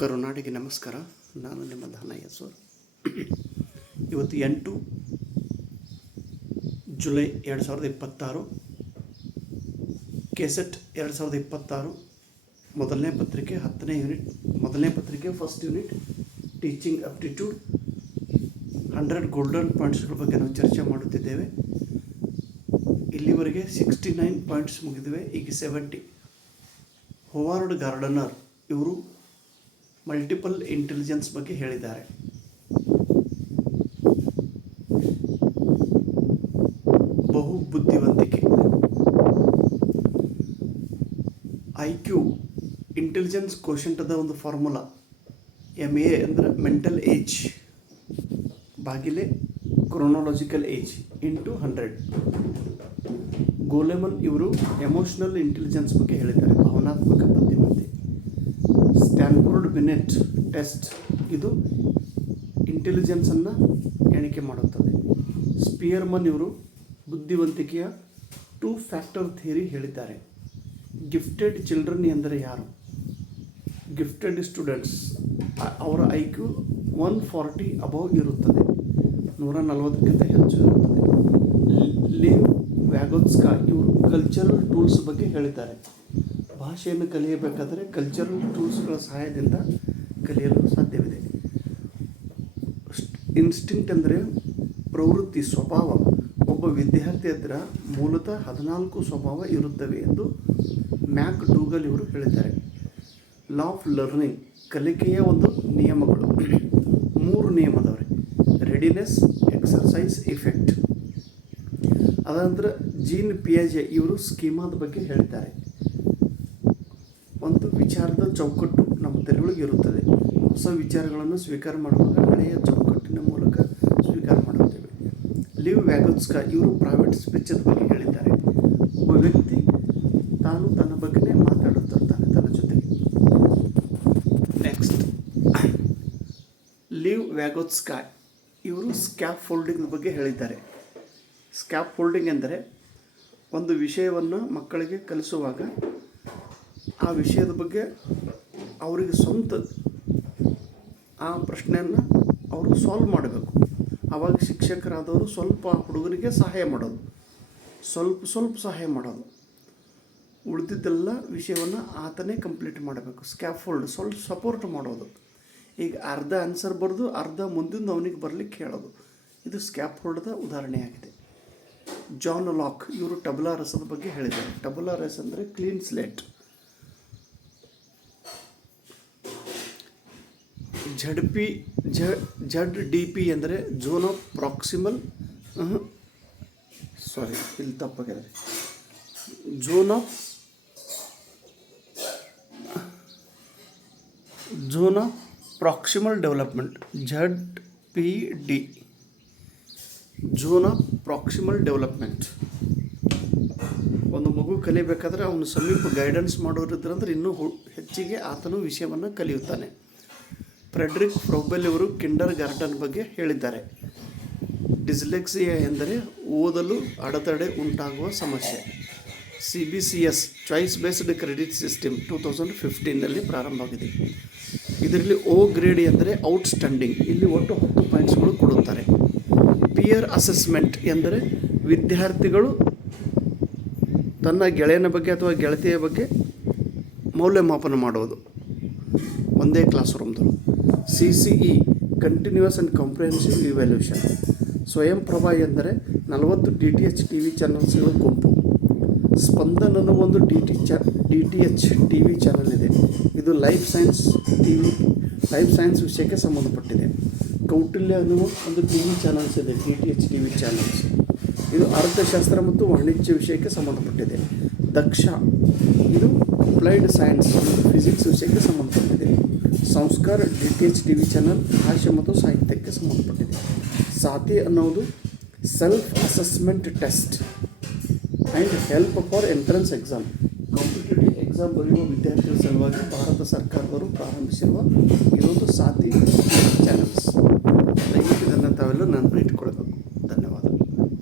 ಕರುನಾಡಿಗೆ ನಮಸ್ಕಾರ. ನಾನು ನಿಮ್ಮ ಧನಯ್ಯ ಸರ್. ಇವತ್ತು 8 ಜುಲೈ 2026 ಕೆಸೆಟ್ 2026 ಮೊದಲನೇ ಪತ್ರಿಕೆ 10ನೇ ಯೂನಿಟ್, ಮೊದಲನೇ ಪತ್ರಿಕೆ first unit teaching aptitude 100 golden ಪಾಯಿಂಟ್ಸ್ಗಳ ಬಗ್ಗೆ ನಾವು ಚರ್ಚೆ ಮಾಡುತ್ತಿದ್ದೇವೆ. ಇಲ್ಲಿವರೆಗೆ 69 ಪಾಯಿಂಟ್ಸ್ ಮುಗಿದಿವೆ. ಈಗ 70. ಹೋವಾರ್ಡ್ ಗಾರ್ಡನರ್ ಇವರು ಮಲ್ಟಿಪಲ್ ಇಂಟೆಲಿಜೆನ್ಸ್ ಬಗ್ಗೆ ಹೇಳಿದ್ದಾರೆ. ಬಹು ಬುದ್ಧಿವಂತಿಕೆ, IQ ಇಂಟೆಲಿಜೆನ್ಸ್ ಕೋಶೆಂಟದ ಒಂದು ಫಾರ್ಮುಲಾ MA ಅಂದರೆ ಮೆಂಟಲ್ ಏಜ್ ಬಾಗಿಲೆ ಕ್ರೊನಾಲಜಿಕಲ್ ಏಜ್ ಇಂಟು 100. ಗೋಲೆಮನ್ ಇವರು ಎಮೋಷನಲ್ ಇಂಟೆಲಿಜೆನ್ಸ್ ಬಗ್ಗೆ ಹೇಳಿದ್ದಾರೆ, ಭಾವನಾತ್ಮಕ ಬುದ್ಧಿಮತ್ತೆ. ಸ್ಟ್ಯಾನ್ಫೋರ್ಡ್ ಬಿನೆಟ್ ಟೆಸ್ಟ್ ಇದು ಇಂಟೆಲಿಜೆನ್ಸನ್ನು ಎಣಿಕೆ ಮಾಡುತ್ತದೆ. ಸ್ಪಿಯರ್ಮನ್ ಇವರು ಬುದ್ಧಿವಂತಿಕೆಯ 2 ಫ್ಯಾಕ್ಟರ್ ಥಿಯರಿ ಹೇಳಿದ್ದಾರೆ. ಗಿಫ್ಟೆಡ್ ಚಿಲ್ಡ್ರನ್ ಎಂದರೆ ಯಾರು? ಗಿಫ್ಟೆಡ್ ಸ್ಟೂಡೆಂಟ್ಸ್ ಅವರ IQ 140 ಅಬೌವ್ ಇರುತ್ತದೆ, 140ಕ್ಕಿಂತ ಹೆಚ್ಚು ಇರುತ್ತದೆ. ಲಿವ್ ವ್ಯಾಗೊತ್ಸ್ಕಾ ಇವರು ಕಲ್ಚರಲ್ ಟೂಲ್ಸ್ ಬಗ್ಗೆ ಹೇಳಿದ್ದಾರೆ. ಭಾಷೆಯನ್ನು ಕಲಿಯಬೇಕಾದರೆ ಕಲ್ಚರಲ್ ಟೂಲ್ಸ್ಗಳ ಸಹಾಯದಿಂದ ಕಲಿಯಲು ಸಾಧ್ಯವಿದೆ. ಇನ್ಸ್ಟಿಂಕ್ಟ್ ಅಂದರೆ ಪ್ರವೃತ್ತಿ, ಸ್ವಭಾವ. ಒಬ್ಬ ವಿದ್ಯಾರ್ಥಿ ಹತ್ತಿರ ಮೂಲತಃ 14 ಸ್ವಭಾವ ಇರುತ್ತವೆ ಎಂದು ಮ್ಯಾಕ್ ಡೂಗಲ್ ಇವರು ಹೇಳಿದ್ದಾರೆ. ಲಾ ಆಫ್ ಲರ್ನಿಂಗ್ ಕಲಿಕೆಯ ಒಂದು ನಿಯಮಗಳು 3 ನಿಯಮದವರೆ: ರೆಡಿನೆಸ್, ಎಕ್ಸರ್ಸೈಸ್, ಇಫೆಕ್ಟ್. ಅದಂತರ ಜೀನ್ ಪಿಯಾಜೆ ಇವರು ಸ್ಕೀಮಾದ ಬಗ್ಗೆ ಹೇಳಿದ್ದಾರೆ. ಒಂದು ವಿಚಾರದ ಚೌಕಟ್ಟು ನಮ್ಮ ತಲೆಯೊಳಗೆ ಇರುತ್ತದೆ. ಹೊಸ ವಿಚಾರಗಳನ್ನು ಸ್ವೀಕಾರ ಮಾಡುವಾಗ ಹಳೆಯ ಚೌಕಟ್ಟಿನ ಮೂಲಕ ಸ್ವೀಕಾರ ಮಾಡುತ್ತೇವೆ. ಲಿವ್ ವ್ಯಾಗೊತ್ಸ್ಕಾ ಇವರು ಪ್ರೈವೇಟ್ ಸ್ಪೀಚದ ಬಗ್ಗೆ ಹೇಳಿದ್ದಾರೆ. ಒಬ್ಬ ವ್ಯಕ್ತಿ ತಾನು ತನ್ನ ಬಗ್ಗೆನೇ ಮಾತಾಡುತ್ತಿರ್ತಾನೆ ತನ್ನ ಜೊತೆಗೆ. ನೆಕ್ಸ್ಟ್, ಲಿವ್ ವ್ಯಾಗೊತ್ಸ್ಕಾ ಇವರು ಸ್ಕ್ಯಾಪ್ ಫೋಲ್ಡಿಂಗ್ ಬಗ್ಗೆ ಹೇಳಿದ್ದಾರೆ. ಸ್ಕ್ಯಾಪ್ ಫೋಲ್ಡಿಂಗ್ ಎಂದರೆ ಒಂದು ವಿಷಯವನ್ನು ಮಕ್ಕಳಿಗೆ ಕಲಿಸುವಾಗ ಆ ವಿಷಯದ ಬಗ್ಗೆ ಅವರಿಗೆ ಸ್ವಂತ ಆ ಪ್ರಶ್ನೆಯನ್ನು ಅವರು ಸಾಲ್ವ್ ಮಾಡಬೇಕು. ಆವಾಗ ಶಿಕ್ಷಕರಾದವರು ಸ್ವಲ್ಪ ಹುಡುಗರಿಗೆ ಸಹಾಯ ಮಾಡೋದು, ಸ್ವಲ್ಪ ಸಹಾಯ ಮಾಡೋದು, ಉಳಿದಿದ್ದೆಲ್ಲ ವಿಷಯವನ್ನು ಆತನೇ ಕಂಪ್ಲೀಟ್ ಮಾಡಬೇಕು. ಸ್ಕ್ಯಾಫೋಲ್ಡ್ ಸ್ವಲ್ಪ ಸಪೋರ್ಟ್ ಮಾಡೋದು. ಈಗ ಅರ್ಧ ಆನ್ಸರ್ ಬರೆದು ಅರ್ಧ ಮುಂದಿನ ಅವನಿಗೆ ಬರಲಿಕ್ಕೆ ಹೇಳೋದು. ಇದು ಸ್ಕ್ಯಾಫೋಲ್ಡ್ದ ಉದಾಹರಣೆಯಾಗಿದೆ. ಜಾನ್ ಲಾಕ್ ಇವರು ಟಬಲಾ ರಸದ ಬಗ್ಗೆ ಹೇಳಿದ್ದಾರೆ. ಟಬಲಾ ರಸ ಅಂದರೆ ಕ್ಲೀನ್ ಸ್ಲೇಟ್. ZDP ಅಂದರೆ ಝೋನ್ ಆಫ್ ಪ್ರಾಕ್ಸಿಮಲ್ ಇಲ್ಲಿ ತಪ್ಪಾಗಿದೆ. Zone of proximal development, ZPD, zone of proximal development. ಒಂದು ಮಗು ಕಲಿಯಬೇಕಾದ್ರೆ ಅವನು ಸಮೀಪ ಗೈಡೆನ್ಸ್ ಮಾಡೋರಿದ್ರಂದ್ರೆ ಇನ್ನೂ ಹೆಚ್ಚಿಗೆ ಆತನು ವಿಷಯವನ್ನು ಕಲಿಯುತ್ತಾನೆ. ಫ್ರೆಡ್ರಿಕ್ ಫ್ರೊಬೆಲ್ ಇವರು ಕಿಂಡರ್ ಗಾರ್ಟನ್ ಬಗ್ಗೆ ಹೇಳಿದ್ದಾರೆ. ಡಿಸ್ಲೆಕ್ಸಿಯಾ ಎಂದರೆ ಓದಲು ಅಡೆತಡೆ ಉಂಟಾಗುವ ಸಮಸ್ಯೆ. CBCS choice based credit system 2015ನಲ್ಲಿ ಪ್ರಾರಂಭವಾಗಿದೆ. ಇದರಲ್ಲಿ O ಗ್ರೇಡ್ ಎಂದರೆ ಔಟ್ಸ್ಟ್ಯಾಂಡಿಂಗ್. ಇಲ್ಲಿ ಒಟ್ಟು 10 ಪಾಯಿಂಟ್ಸ್ಗಳು ಕೊಡುತ್ತಾರೆ. ಪಿಯರ್ ಅಸೆಸ್ಮೆಂಟ್ ಎಂದರೆ ವಿದ್ಯಾರ್ಥಿಗಳು ತನ್ನ ಗೆಳೆಯನ ಬಗ್ಗೆ ಅಥವಾ ಗೆಳತಿಯ ಬಗ್ಗೆ ಮೌಲ್ಯಮಾಪನ ಮಾಡುವುದು ಒಂದೇ ಕ್ಲಾಸ್ ರೂಮ್ದಳು. CCE continuous and comprehensive evaluation. Swayam Prabha ಎಂದರೆ 40 DTH TV ಚಾನಲ್ಸ್ಗಳ ಗುಂಪು. ಸ್ಪಂದನ್ ಅನ್ನೋ ಒಂದು DTH TV ಚಾನಲ್ ಇದೆ. ಇದು ಲೈಫ್ ಸೈನ್ಸ್ ವಿಷಯಕ್ಕೆ ಸಂಬಂಧಪಟ್ಟಿದೆ. ಕೌಟಿಲ್ಯ ಅನ್ನುವ ಒಂದು TV ಚಾನಲ್ಸ್ ಇದೆ, DTH TV ಚಾನಲ್ಸ್. ಇದು ಅರ್ಥಶಾಸ್ತ್ರ ಮತ್ತು ವಾಣಿಜ್ಯ ವಿಷಯಕ್ಕೆ ಸಂಬಂಧಪಟ್ಟಿದೆ. ದಕ್ಷ ಇದು ಅಪ್ಲೈಡ್ ಸೈನ್ಸ್ ಮತ್ತು ಫಿಸಿಕ್ಸ್ ವಿಷಯಕ್ಕೆ ಸಂಬಂಧಪಟ್ಟಿದೆ. ಸಂಸ್ಕಾರ DTH TV ಚಾನಲ್ ಭಾಷೆ ಮತ್ತು ಸಾಹಿತ್ಯಕ್ಕೆ ಸಂಬಂಧಪಟ್ಟಿದೆ. ಸಾಥಿ ಅನ್ನೋದು self assessment test and help for entrance exam. Competitive exam ಬರೆಯುವ ವಿದ್ಯಾರ್ಥಿಗಳ ಸಲುವಾಗಿ ಭಾರತ ಸರ್ಕಾರದವರು ಪ್ರಾರಂಭಿಸಿರುವ ಇದೊಂದು ಸಾಥಿ ಚಾನಲ್ಸ್.